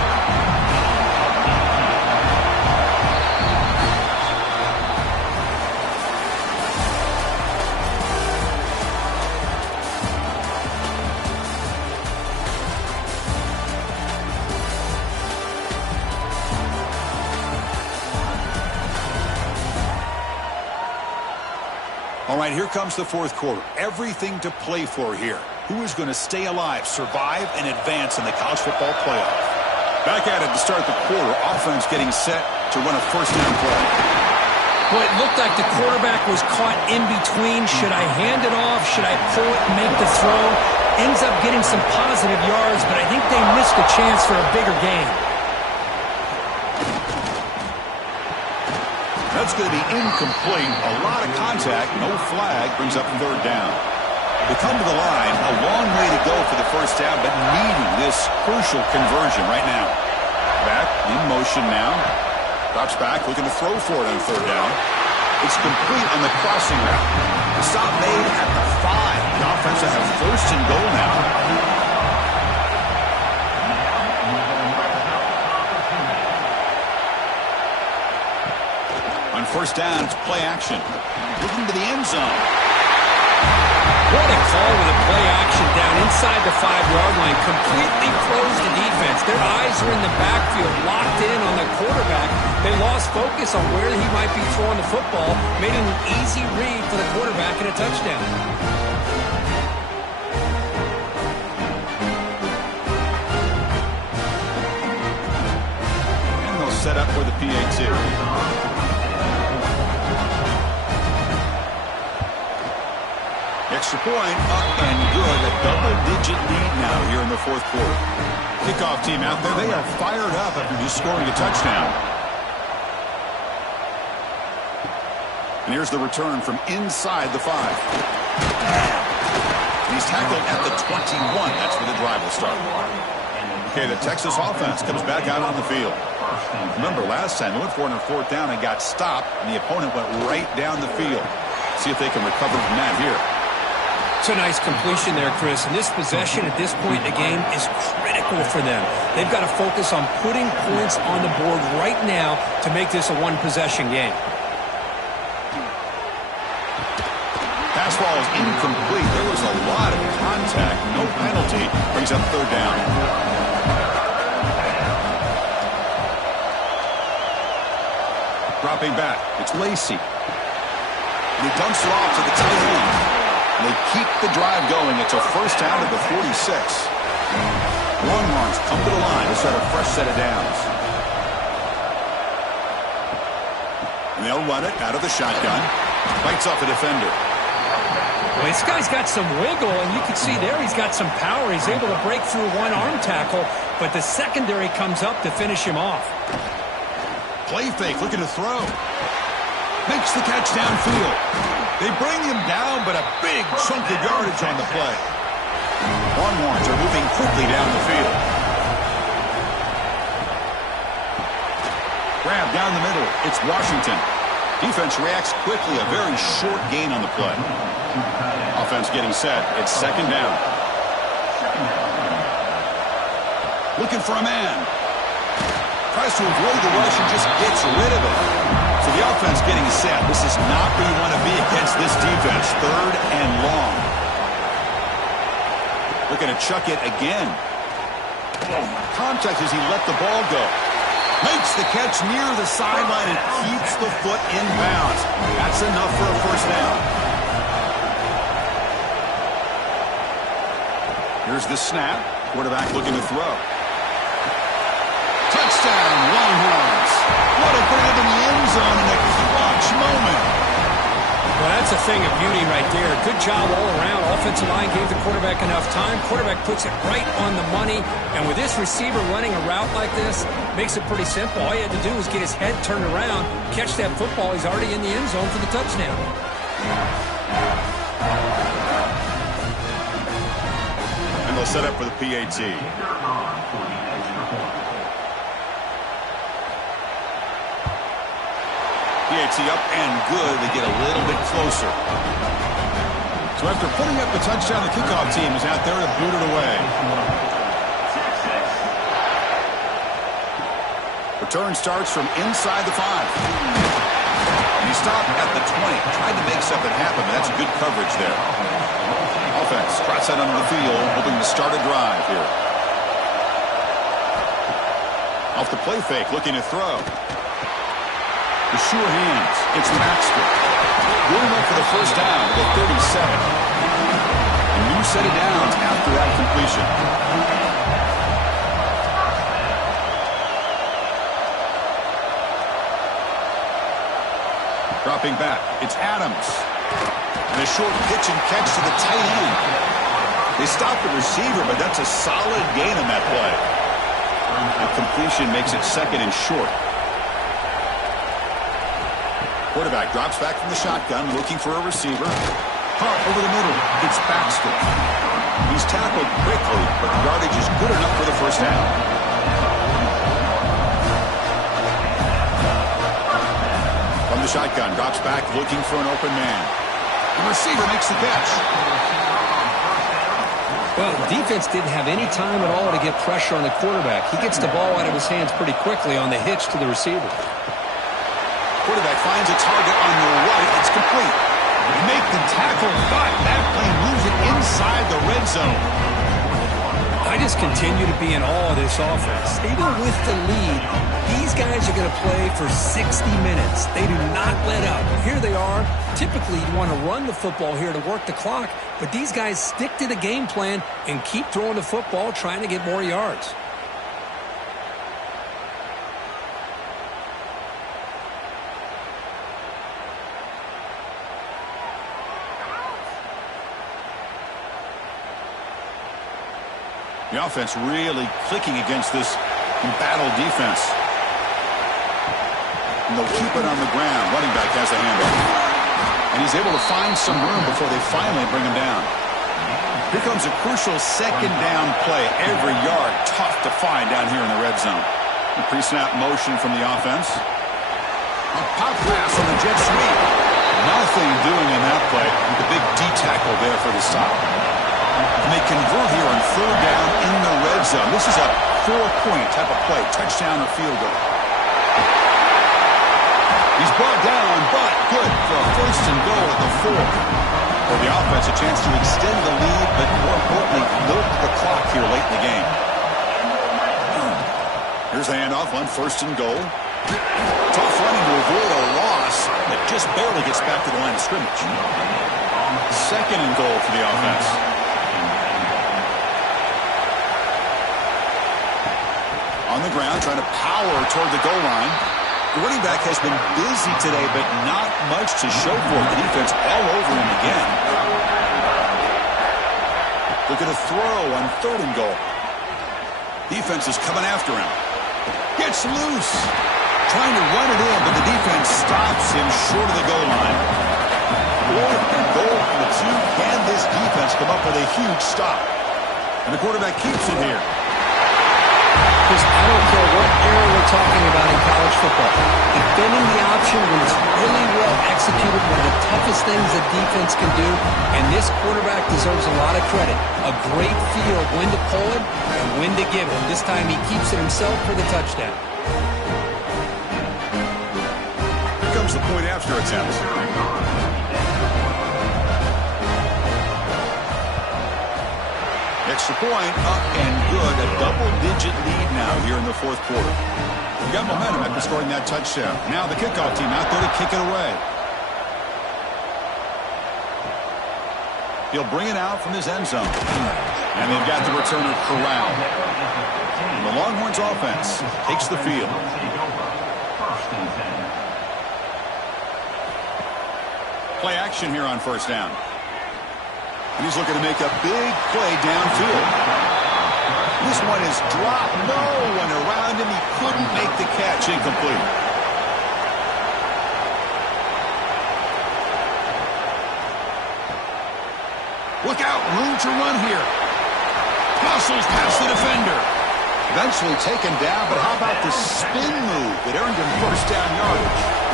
All right, here comes the fourth quarter. Everything to play for here. Who is going to stay alive, survive, and advance in the college football playoff? Back at it to start the quarter. Offense getting set to run a first down play. Well, it looked like the quarterback was caught in between. Should I hand it off? Should I pull it and make the throw? Ends up getting some positive yards, but I think they missed a chance for a bigger gain. That's going to be incomplete. A lot of contact. No flag. Brings up third down. They come to the line. A long way to go for the first down, but needing this crucial conversion right now. Back in motion now. Drops back, looking to throw for it on third down. It's complete on the crossing route. The stop made at the 5. The offense will have first and goal now. On first down, it's play action. Looking to the end zone. What a call with a play action down inside the 5-yard line. Completely closed the defense. Their eyes are in the backfield, locked in on the quarterback. They lost focus on where he might be throwing the football. Made an easy read for the quarterback and a touchdown. And they'll set up for the PAT. Extra point, up and good. A double-digit lead now here in the fourth quarter. Kickoff team out there. They are fired up after just scoring a touchdown. And here's the return from inside the 5. He's tackled at the 21. That's where the drive will start. Okay, the Texas offense comes back out on the field. Remember, last time they went for it on fourth down and got stopped, and the opponent went right down the field. See if they can recover from that here. It's a nice completion there, Chris. And this possession at this point in the game is critical for them. They've got to focus on putting points on the board right now to make this a one-possession game. Pass ball is incomplete. There was a lot of contact. No penalty. Brings up third down. Dropping back. It's Lacey. He dumps it off to the tight end. They keep the drive going. It's a first down at the 46. Longhorns come to the line to start a fresh set of downs. And they'll run it out of the shotgun. Bites off a defender. Well, this guy's got some wiggle, and you can see there he's got some power. He's able to break through one arm tackle, but the secondary comes up to finish him off. Play fake, looking to throw. Makes the catch downfield. They bring him down, but a big chunk of yardage on the play. Longhorns are moving quickly down the field. Grab down the middle. It's Washington. Defense reacts quickly. A very short gain on the play. Offense getting set. It's second down. Looking for a man. Tries to avoid the rush and just gets rid of it. So the offense getting set. This is not where you want to be against this defense. Third and long. Looking to chuck it again. Contact as he let the ball go. Makes the catch near the sideline and keeps the foot in bounds. That's enough for a first down. Here's the snap. Quarterback looking to throw. Touchdown, Longhorns. What a grab in the end zone in a clutch moment. Well, that's a thing of beauty right there. Good job all around. Offensive line gave the quarterback enough time. Quarterback puts it right on the money. And with this receiver running a route like this, makes it pretty simple. All he had to do was get his head turned around, catch that football. He's already in the end zone for the touchdown. And they'll set up for the PAT. PAT up and good. They get a little bit closer. So after putting up the touchdown, the kickoff team is out there to boot it away. Return starts from inside the 5. He stopped at the 20. Tried to make something happen, but that's good coverage there. Offense trots out onto the field, hoping to start a drive here. Off the play fake, looking to throw. The sure hands. It's Baxter. Good enough for the first down to the 37. A new set of downs after that completion. Dropping back. It's Adams. And a short pitch and catch to the tight end. They stopped the receiver, but that's a solid gain on that play. The completion makes it second and short. Quarterback drops back from the shotgun, looking for a receiver. Caught over the middle. It's Baxter. He's tackled quickly, but the yardage is good enough for the first down. From the shotgun, drops back, looking for an open man. The receiver makes the catch. Well, the defense didn't have any time at all to get pressure on the quarterback. He gets the ball out of his hands pretty quickly on the hitch to the receiver. Quarterback finds a target on the right. It's complete. They make the tackle, but that plane moves it inside the red zone. I just continue to be in awe of this offense. Even with the lead, these guys are going to play for 60 minutes. They do not let up. Here they are. Typically, you want to run the football here to work the clock, but these guys stick to the game plan and keep throwing the football, trying to get more yards. The offense really clicking against this embattled defense. And they'll keep it on the ground. Running back has the handoff. And he's able to find some room before they finally bring him down. Here comes a crucial second down play. Every yard tough to find down here in the red zone. A pre-snap motion from the offense. A pop pass on the jet sweep. Nothing doing in that play. The big D tackle there for the stop. And they convert here on third down in the red zone. This is a 4-point type of play. Touchdown or field goal. He's brought down, but good for a first and goal at the 4. For the offense, a chance to extend the lead, but more importantly, milk the clock here late in the game. Here's the handoff on first and goal. Tough running to avoid a loss that just barely gets back to the line of scrimmage. Second and goal for the offense. On the ground, trying to power toward the goal line. The running back has been busy today, but not much to show for it. The defense all over him again. Looking to throw on third and goal. Defense is coming after him. Gets loose. Trying to run it in, but the defense stops him short of the goal line. Fourth and goal for the 2. Can this defense come up with a huge stop? And the quarterback keeps it here. Chris, I don't care what era we're talking about in college football. Defending the option when it's really well executed, one of the toughest things a defense can do, and this quarterback deserves a lot of credit. A great feel of when to pull it and when to give it. This time he keeps it himself for the touchdown. Here comes the point after attempt. Extra point, up and good. A double-digit lead now here in the fourth quarter. We got momentum after scoring that touchdown. Now the kickoff team out there to kick it away. He'll bring it out from his end zone. And they've got the returner corralled. The Longhorns offense takes the field. Play action here on first down. And he's looking to make a big play downfield. This one is dropped. No one around him. He couldn't make the catch. Incomplete. Look out. Room to run here. Muscles past the defender. Eventually taken down, but how about the spin move that earned him first down yardage?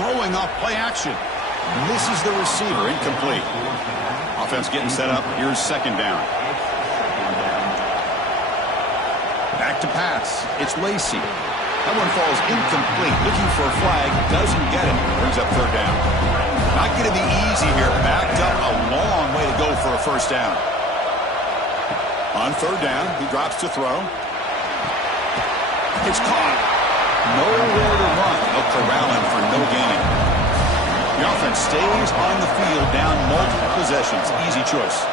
Throwing off play action. Misses the receiver. Incomplete. Offense getting set up. Here's second down. Back to pass. It's Lacy. That one falls incomplete. Looking for a flag. Doesn't get it. Brings up third down. Not going to be easy here. Backed up a long way to go for a first down. On third down, he drops to throw. It's caught. Nowhere to run. They'll corral him for no gain. The offense stays on the field down multiple possessions. Easy choice.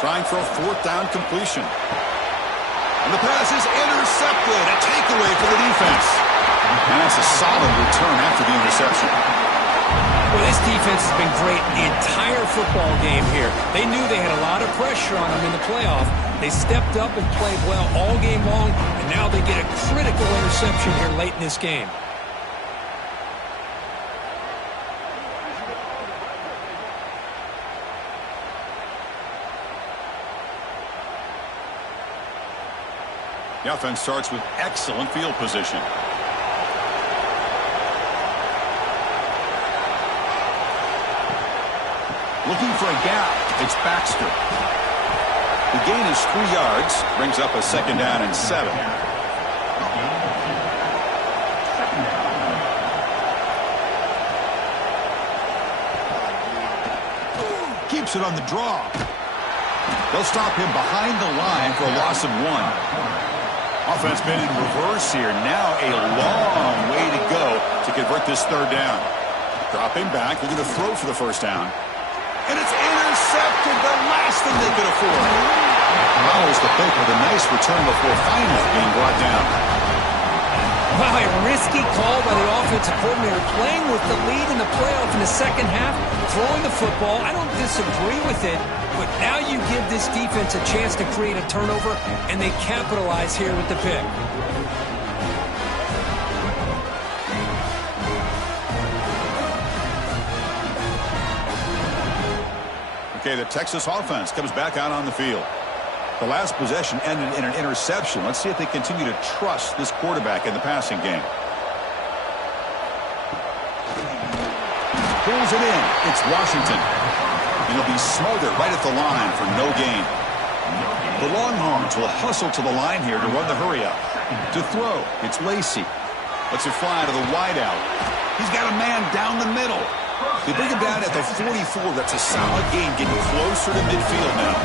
Trying for a fourth down completion. And the pass is intercepted. A takeaway for the defense. And that's a solid return after the interception. Well, this defense has been great the entire football game here. They knew they had a lot of pressure on them in the playoff. They stepped up and played well all game long, and now they get a critical interception here late in this game. The offense starts with excellent field position. Looking for a gap. It's Baxter. The gain is 3 yards. Brings up a second down and 7. Keeps it on the draw. They'll stop him behind the line for a loss of 1. Offense been in reverse here. Now a long way to go to convert this third down. Dropping back. Looking to throw for the first down. And it's intercepted, the last thing they could afford. Follows the pick with a nice return before finally being brought down. Wow, a risky call by the offensive coordinator, playing with the lead in the playoff in the second half, throwing the football. I don't disagree with it, but now you give this defense a chance to create a turnover, and they capitalize here with the pick. Okay, the Texas offense comes back out on the field. The last possession ended in an interception. Let's see if they continue to trust this quarterback in the passing game. Pulls it in. It's Washington. And he'll be smothered right at the line for no gain. The Longhorns will hustle to the line here to run the hurry up. To throw, it's Lacy. Lets it fly to the wideout. He's got a man down the middle. They bring him down at the 44. That's a solid gain, getting closer to midfield now.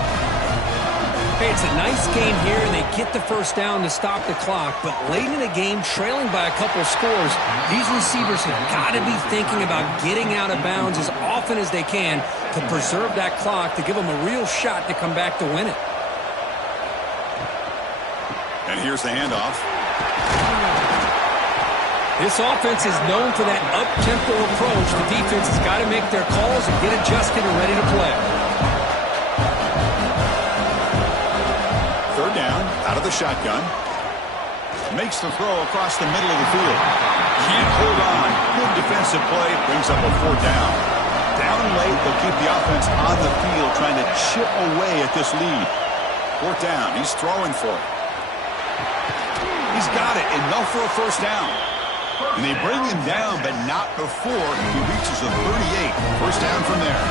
Hey, it's a nice game here, and they get the first down to stop the clock. But late in the game, trailing by a couple scores, these receivers have got to be thinking about getting out of bounds as often as they can to preserve that clock, to give them a real shot to come back to win it. And here's the handoff. This offense is known for that up-tempo approach. The defense has got to make their calls and get adjusted and ready to play. Third down, out of the shotgun. Makes the throw across the middle of the field. Can't hold on. Good defensive play. Brings up a fourth down. Down late, they'll keep the offense on the field, trying to chip away at this lead. 4th down, he's throwing for it. He's got it, enough for a first down. And they bring him down, but not before he reaches the 38. First down from there.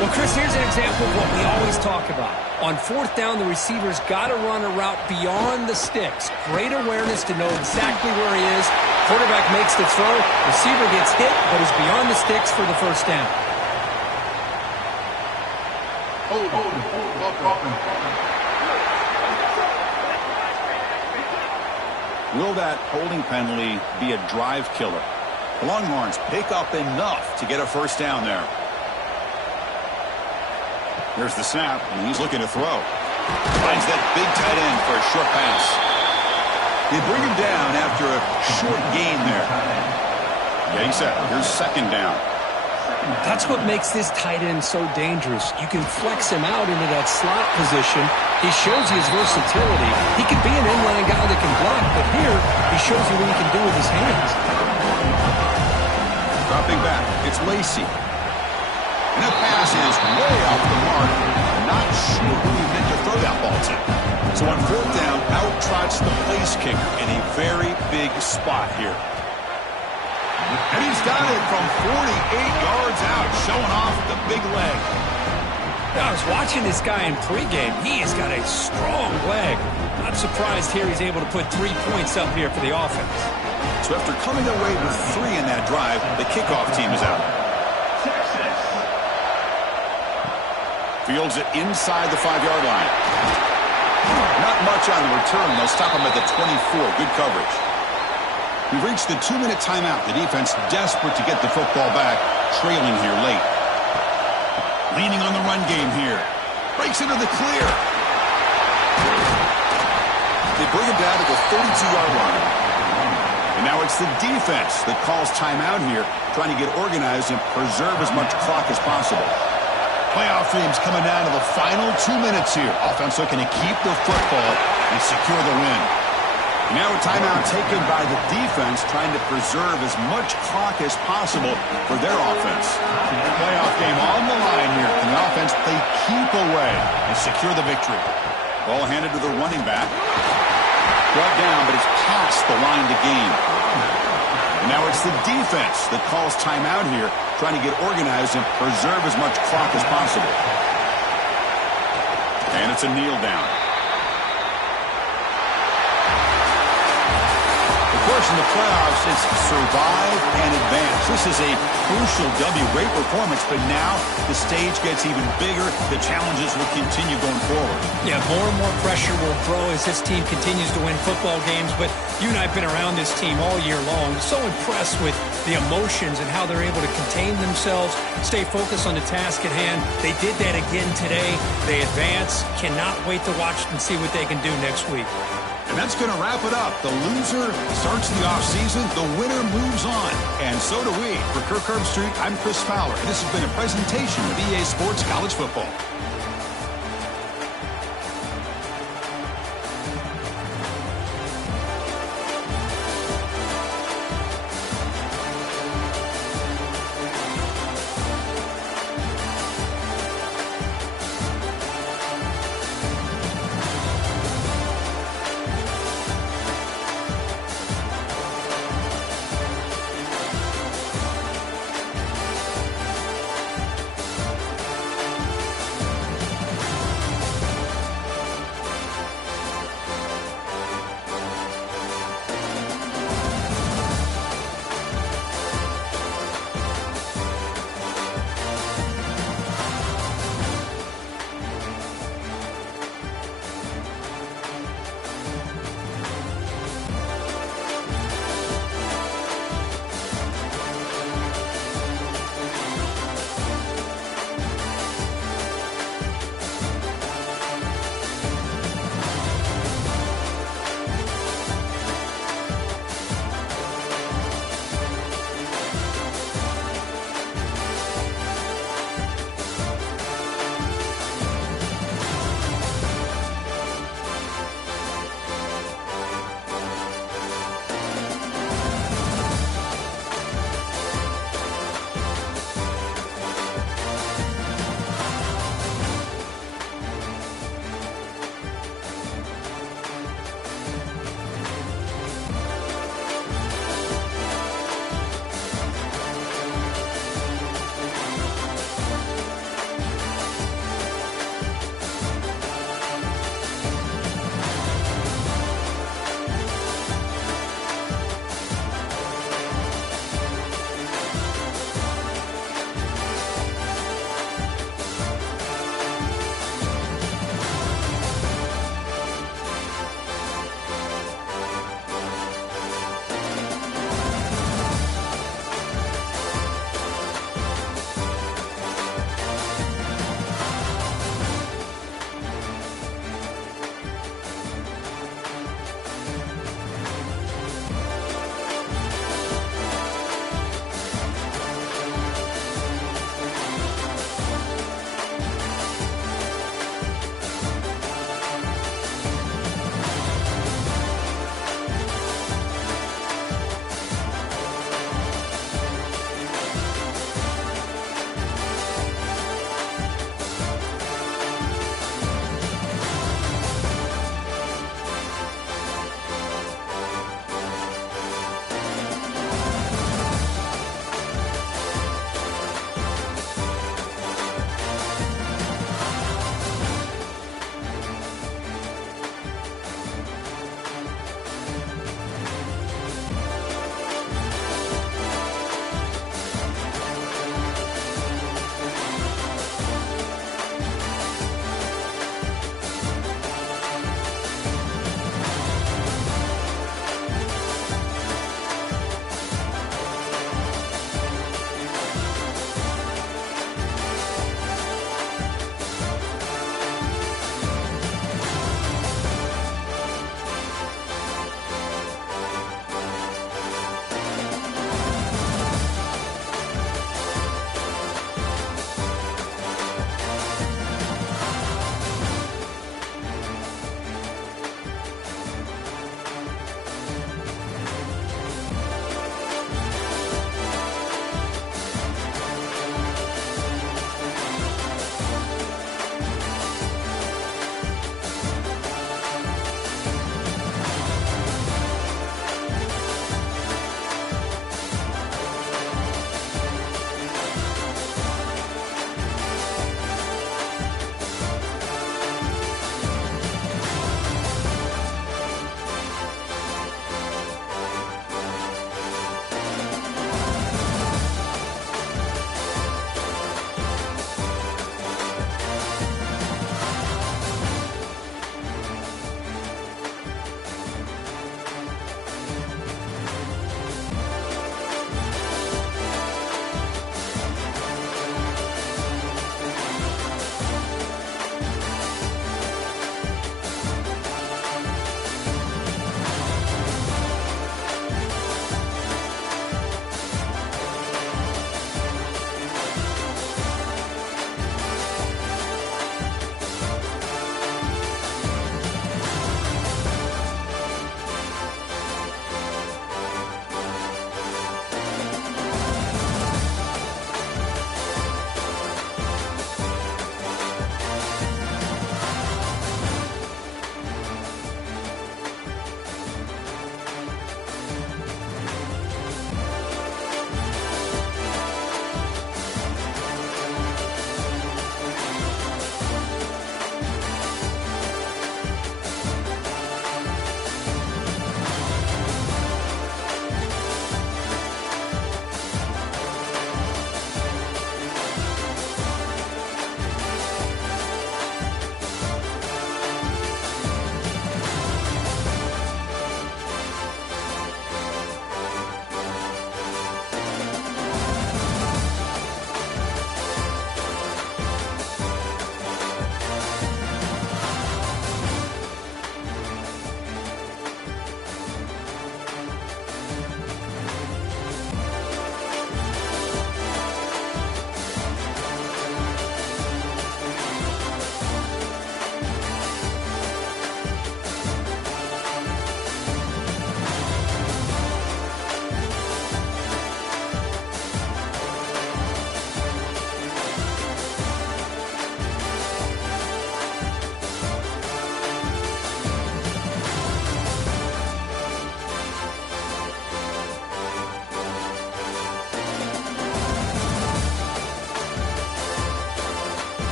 Well, Chris, here's an example of what we always talk about. On 4th down, the receiver's got to run a route beyond the sticks. Great awareness to know exactly where he is. Quarterback makes the throw. Receiver gets hit, but is beyond the sticks for the first down. Will that holding penalty be a drive killer? The Longhorns pick up enough to get a first down there. Here's the snap, and he's looking to throw. Finds that big tight end for a short pass. They bring him down after a short gain there. Yeah, he said, here's 2nd down. That's what makes this tight end so dangerous. You can flex him out into that slot position. He shows you his versatility. He can be an inline guy that can block, but here he shows you what he can do with his hands. Dropping back, it's Lacy. And that pass is way off the mark. Not sure who he meant to throw that ball to. So on 4th down, out trots the place kicker in a very big spot here. And he's done it from 48 yards out, showing off the big leg. I was watching this guy in pregame. He has got a strong leg. Not surprised here he's able to put 3 points up here for the offense. So after coming away with 3 in that drive, the kickoff team is out. Fields it inside the 5-yard line. Not much on the return. They'll stop him at the 24. Good coverage. We've reached the 2-minute timeout. The defense desperate to get the football back, trailing here late. Leaning on the run game here. Breaks into the clear. They bring him down to the 32-yard line. And now it's the defense that calls timeout here, trying to get organized and preserve as much clock as possible. Playoff dreams coming down to the final 2 minutes here. Offense looking to keep the football and secure the win. Now a timeout taken by the defense, trying to preserve as much clock as possible for their offense. Playoff game on the line here. Can the offense play keep away and secure the victory? Ball handed to the running back. Brought down, but it's past the line to gain. And now it's the defense that calls timeout here, trying to get organized and preserve as much clock as possible. And it's a kneel down. Of course, in the playoffs, it's survive and advance. This is a crucial W. Great performance, but now the stage gets even bigger. The challenges will continue going forward. Yeah, more and more pressure will grow as this team continues to win football games. But you and I have been around this team all year long. So impressed with the emotions and how they're able to contain themselves, stay focused on the task at hand. They did that again today. They advance. Cannot wait to watch and see what they can do next week. And that's going to wrap it up. The loser starts the offseason. The winner moves on. And so do we. For Kirk Herbstreit, I'm Chris Fowler. This has been a presentation of EA Sports College Football.